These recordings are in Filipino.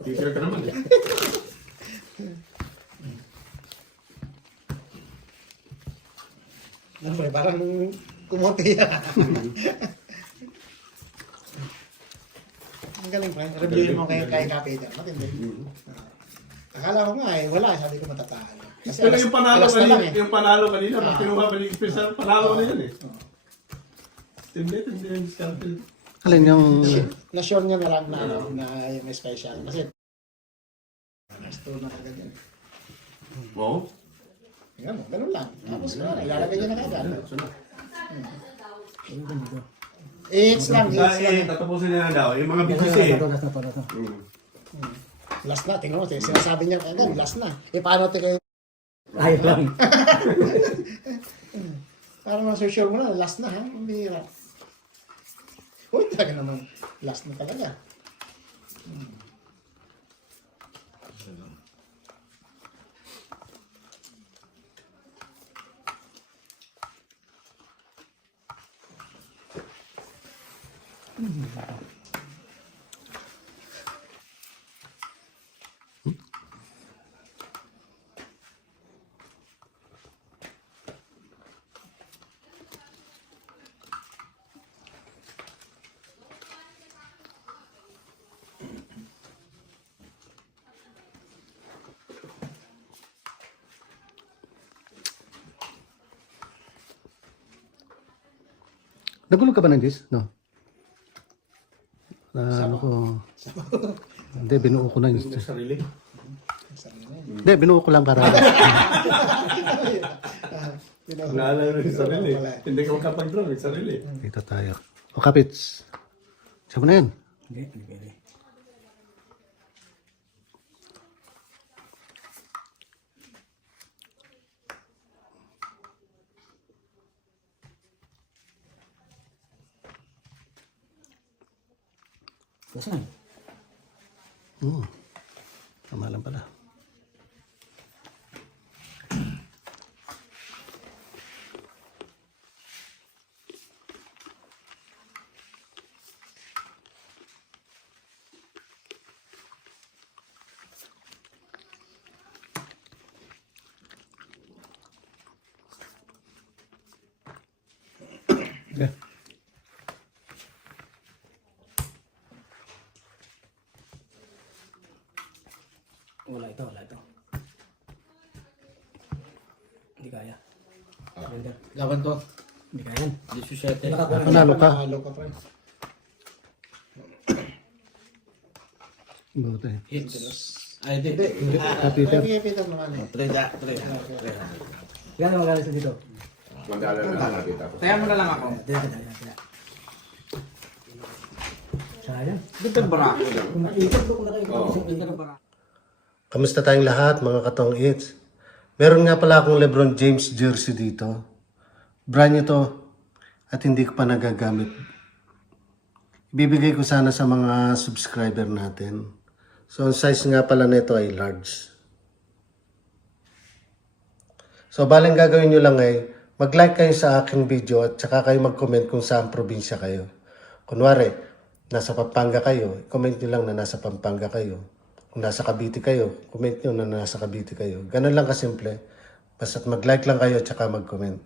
Teacher ka naman eh. Ano ba, parang kumuti yan. Ang galing pa. Review mo kay Kapitan. Matindi. Akala ko nga eh, wala. Sabi ko matatalo. Kasi Pero yung panalo alas na kanina, lang eh. yung panalo kanina, pag kinuha pa yung special, panalo na yan eh. Tindi yung discount. Alin yung... Na-sure niya na lang na, na yung special. Kasi last two na agad yan. Oo. Tingnan mo, ganun lang. Tapos ilalagay niya na agad. It's lang, it's lang. Tatapusin na daw. Yung mga business eh. Last na, tingnan mo. Sinasabi niya agad, last na. Eh, paano ito kayo? Ayos lang. Parang masure mo na, last na ha? Ang bihira. Uy, talaga naman. Last na talaga. Nagulog ka ba ng Jis? No. Ano ko... Hindi, binuo ko na yung... Yung sarili. Hindi, binuo ko lang para... Naalala rin yung sarili. Hindi ka makapag-draw yung sarili. Dito tayo. O, Kapits. Siya mo na yan. Hindi, hindi pwede. Saan? Tama lang pala. Okay. Wala ito, wala ito. Hindi kaya. Ganda. Laban to. Hindi kaya yan. 17. Panalo ka. Panalo ka pa rin. Buti. Hits. Ay, Hindi. hindi. Peter. Ay, Peter naman eh. Treda. Yan ang magaling sa dito. Mandala na lang nakita ko. Kaya mo na lang ako. Tira. Sayang. Ganda barako. Kung nakikot ko, kung nakikot. Ganda barako. Kamusta tayong lahat mga katong its? Meron nga pala akong Lebron James jersey dito. Brand new to at hindi ko pa nagagamit. Ibibigay ko sana sa mga subscriber natin. So ang size nga pala nito ay large. So balang gagawin nyo lang ay mag-like kayo sa aking video at saka kayo mag-comment kung saan probinsya kayo. Kunwari, nasa Pampanga kayo, comment nyo lang na nasa Pampanga kayo. Kung nasa Cavite kayo, comment nyo na nasa Cavite kayo. Ganun lang kasimple. Basta't mag-like lang kayo at saka mag-comment.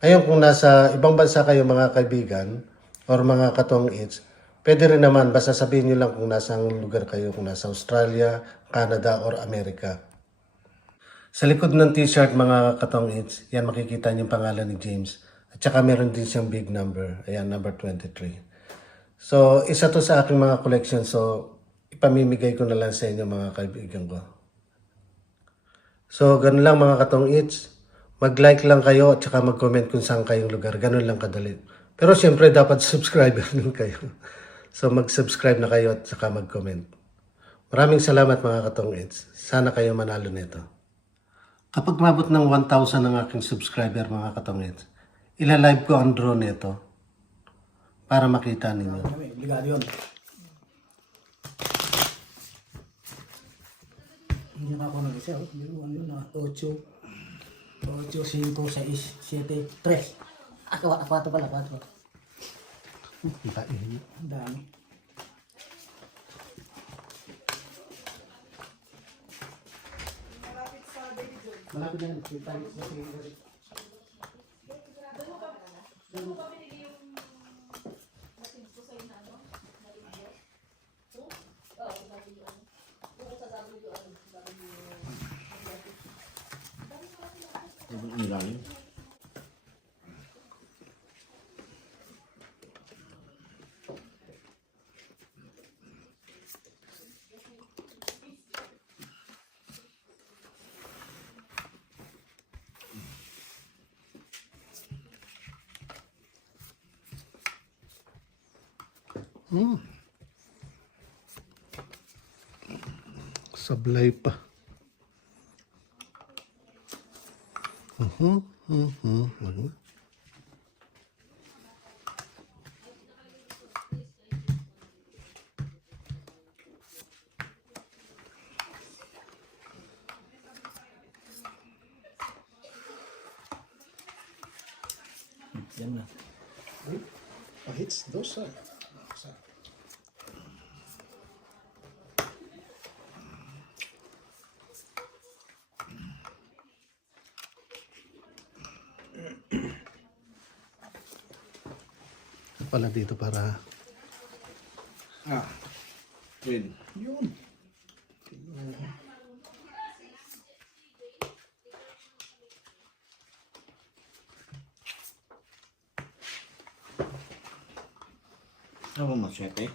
Ngayon kung nasa ibang bansa kayo mga kaibigan or mga katong its, pwede rin naman basta sabihin nyo lang kung nasang lugar kayo, kung nasa Australia, Canada or Amerika. Sa likod ng t-shirt mga katong its, yan makikita niyo yung pangalan ni James. At saka meron din siyang big number. Ayan, number 23. So, isa to sa aking mga collection. So, ipamimigay ko na lang sa inyo mga kaibigan ko. So, ganun lang mga katong its. Mag-like lang kayo at saka mag-comment kung saan kayong lugar. Ganun lang kadali. Pero siyempre dapat subscriber din kayo. So, mag-subscribe na kayo at saka mag-comment. Maraming salamat mga katong its. Sana kayo manalo nito. Kapag mabot ng 1,000 ang aking subscriber mga katong its, ilalive ko ang drone nito para makita ninyo. Obligado yun. Hindi na ako nag-isa. Hindi ko ano yun na 8, 5, 6, 7, 3. Ako, 4 pala, 4. Ang dami. Malapit na yan. Kita tayo. Ilalim. Sablay pa. Ano? Yan na. Pahits, dosa. Pala dito para Win. Yun. Ano mo machete?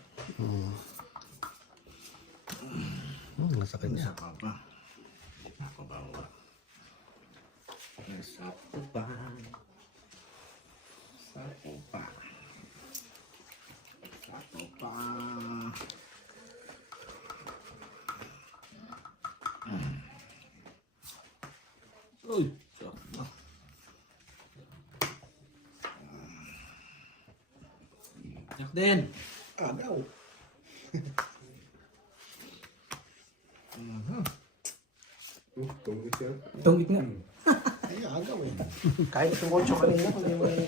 nasa kanya. Isa pa ba? Ako ba ba? Isa pa. Isa pa. Isa pa. Uy, sakto. Yak din. Agaw. Tungit nga. Ay, agaw eh. Kahit itong 8 kanina.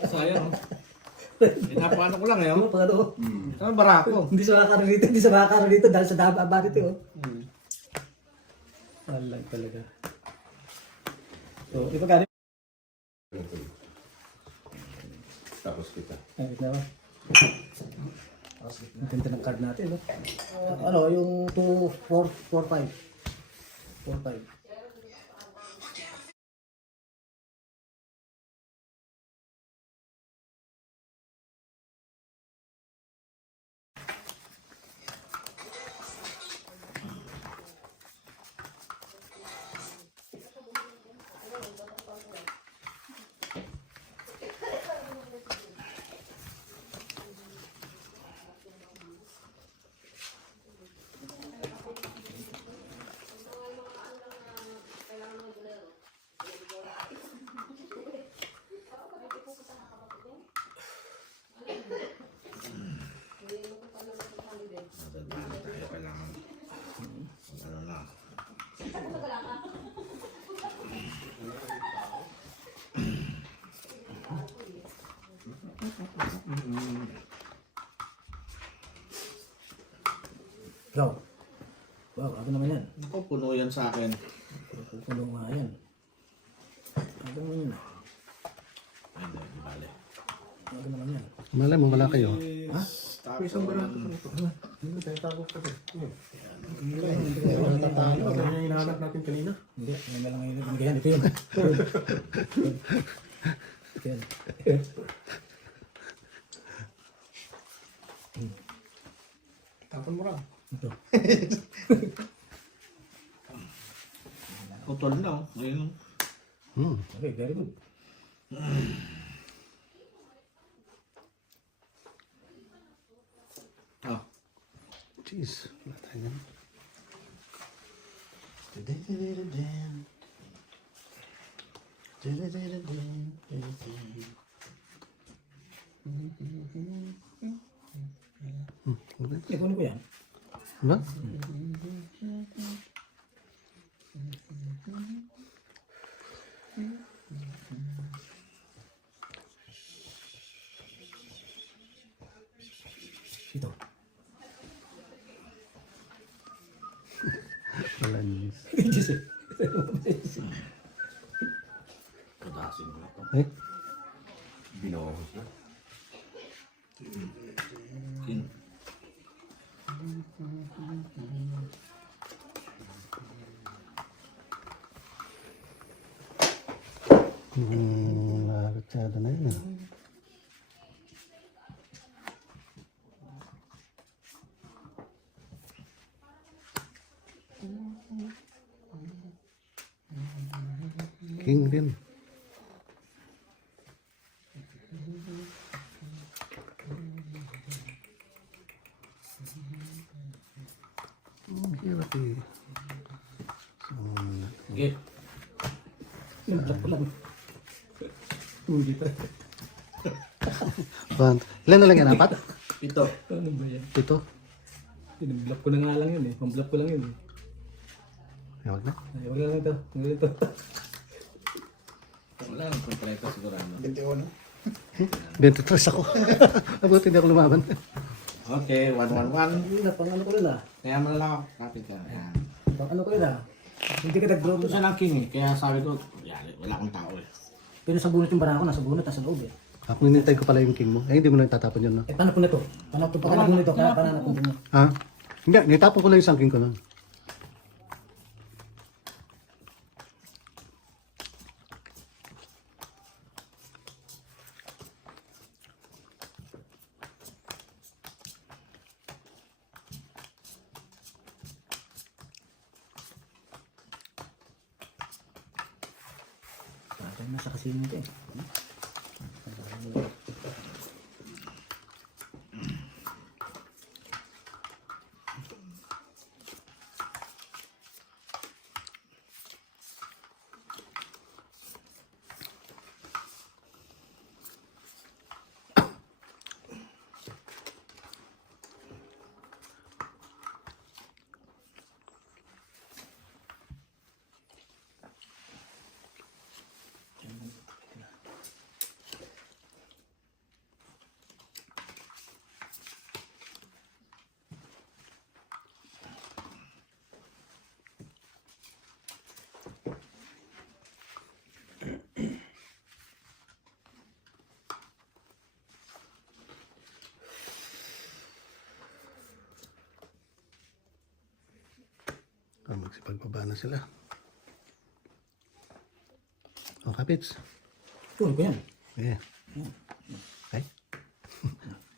Sayang. Pinapaano ko lang eh. Ano pa ano? Saan barako? Hindi sa makakaroon dito. Hindi sa makakaroon dito dahil sa daba dito. Alam talaga. So, di ba gano'n? Tapos kita. Ay, na ba? Ang ganda ng card natin, no? Ano, yung 2, 4, 4, 5. 4, 5. Tayo kailangan. Ano na. Go. Wow, ako naman yan. Ako, puno yan sa akin. Puno nga yan. Ako naman yan. Ay, hindi, bale. Ako naman yan. Malay mo, wala kayo. Ha? Isang barako. Hindi tayo tago pa rin. Natatalo. Ano yung hinahanap natin kanina? Hindi, may lang ngayon. Ganyan, ito yun. Ito yan. Tapon mo lang. Ito. Putol na, oh. Ayun. Okay, very good. Ah. Jeez, wala tayo. Eh, kunin ko yan. Diba? Ito. Wala niyo. Diyos eh. Eh? Binuhos na. King. Nakatsada na yun. King din. Hirap eh. Okay. Nag-block ko lang. Hindi pa. Ilan na lang yan? 4? Ito. Ano ba yan? Ito? Pinag-block ko na nga lang yun eh. Pang-block ko lang yun eh. Huwag na. Ay, wala lang ito. Wala ito. Wala nang kompleto sigurado. 21. 23 ako. Abuti hindi ako lumaban. Okay, 111. Hindi na, pang ano ko rin ah. Kaya mo na lang ako. Kapit ka. Ayan. Pang ano ko rin ah. Hindi ka nag-draw Ito siya ng king eh. Kaya sabi ko, yan, wala akong tao eh. Pero sa bunot yung barako, nasa bunot, nasa loob eh. Ako hinintay ko pala yung king mo. Eh, hindi mo na itatapon yun, no? Eh, paano po na to? Paano po pa bunot ito? Paano po bunot? Ha? Hindi, nitapon ko lang yung isang king ko lang. Parang nasa kasino ito eh. Magsipagbaba na sila. O, kapits. Tulog ko yan. Eh. Ay.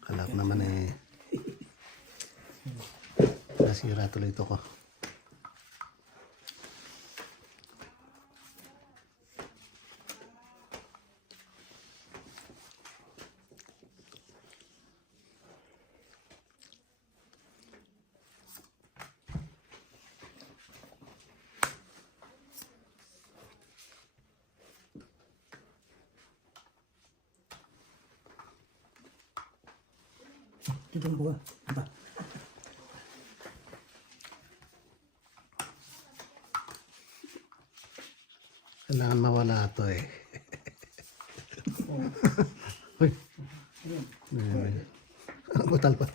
Kala ko naman eh. Nasira tuloy ito ko. Dito mo ba? Apa? Kailangan mawala ito eh. Uy. Butal pa.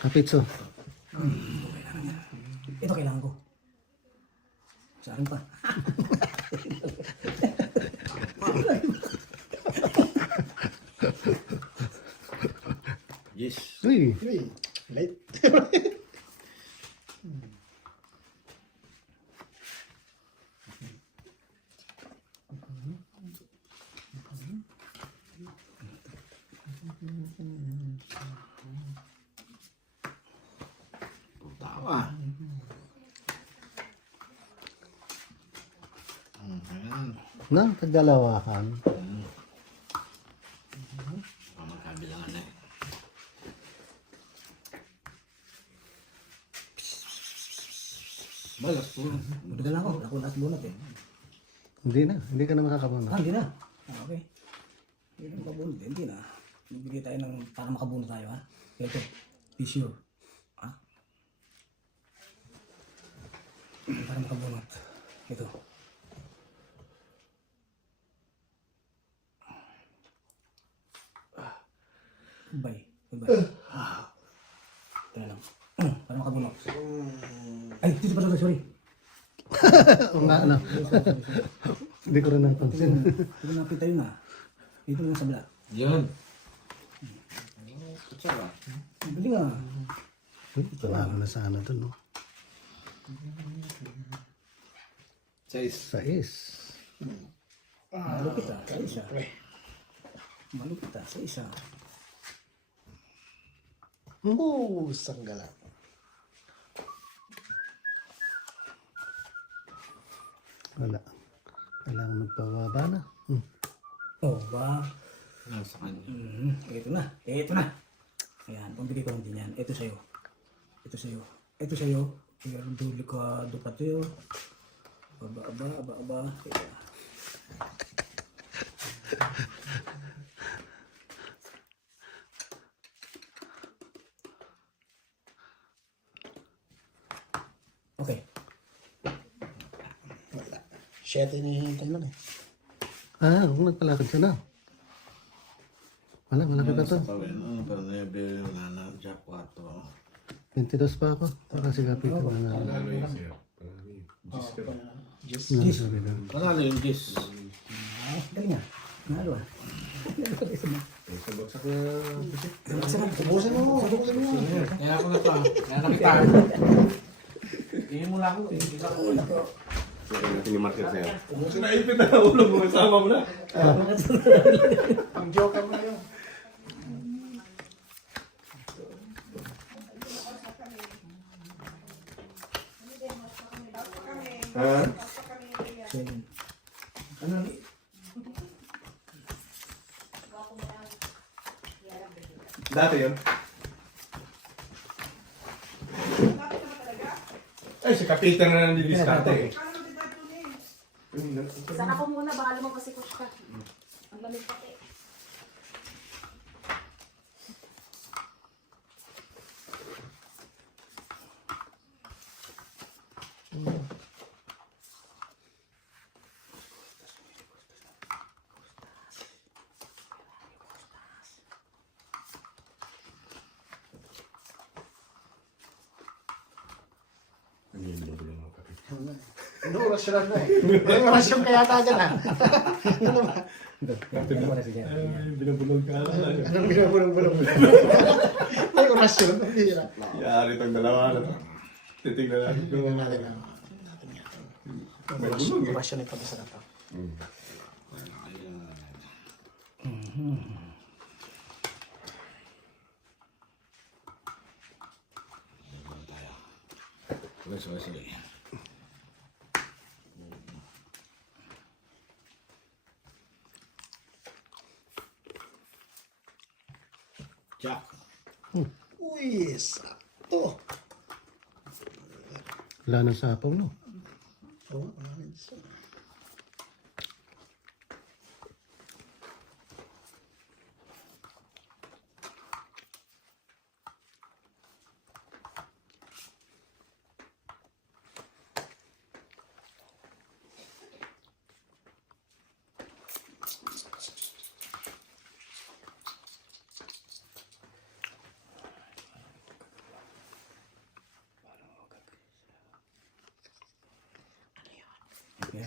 Kapitso. Ito kailangan ko. Sa akin pa. Yes. Uy. Uy, late. Tawa. Ayan. Na, tagdalawakan. Magkabilangan eh. Balas po. Madagal ako. Ako last bunot eh. Hindi na. Hindi ka na makakabunod. Hindi na. Okay. Hindi na makabunot eh. Hindi na. Bibigay tayo ng para makabunot tayo ha. Pero ito. Be sure. Ha? Para makabunot. Ito. Ay, dito pala, sorry. O nga, ano. Hindi ko rin napansin. Dito na pita yun ah. Dito lang sa bala. Yun. Galing ah. Wala na sana dun, no? 6. 6. Malupit ah, sa isa. Malupit ah, sa isa. Sanggala. Wala. Kailangan magpababa na. Oh, ba? Nasa kanya. Ito na. Ito na. Ayan, pambigay ko lang din yan. Ito sa'yo. Ito sa'yo. Ito sa'yo. Kaya duli ka dupat sa'yo. Aba. Kaya. Okay. Wala. 7 hinihintay lang eh. Ah, kung nagpalakad siya na. Wala, malaki pa to. Ano, pero 9, wala na, Jack 4. 22 pa ako. Kasi kapitan na na. Panalo yung 10. Ah, galing ah. Nalo ah. Ubusin mo. Kaya ako na to. Kaya nakita. Tingin mo lang ako. Kasi naipit na ang ulo mo, kasama mo na. Ang joker mo yun. Seven. Ano? Dati yun. Ay, si Kapitan na nandidiskarte eh. Sana ko muna, baka lumabas si Kushka. Ang lamig pati. Ano oras yun na eh. May oras yung kaya tagan ah. Ano ba? Binabulog ka. Anong binabulong-bulong? May oras yun. Ang bihira. Yari itong dalawa na to. Titignan natin. Tingnan natin ang May bulog eh. oras yun ito sa to. Sige. Jack. Uy, sakto. Wala nang sapaw, no? Oo, Yeah.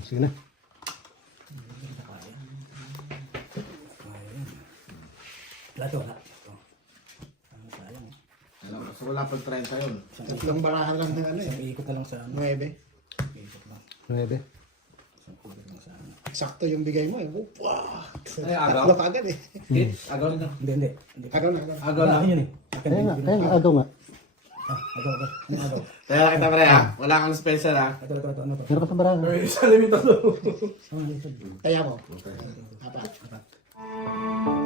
Sige na. Lato na. Ano sayang. So wala pang 30 yun. tatlong barahan lang ng ano eh. Isang ikot na lang sa ano. 9. Ikot lang. 9. Isang kubit lang sa ano. Sakto yung bigay mo eh. Wow! Ay, agaw? Tatlo kagad eh. Agaw na. Hindi. Agaw na. Agaw na. Akin yun eh. Akin Kaya nga, yun. kaya nga, agaw nga. Agaw. Ano agaw? Kaya kita pre ha. Wala kang special ha. Ito. Ano to? Meron pa sa barahan. Sa limit ako. Ano ito? Kaya mo. Apat.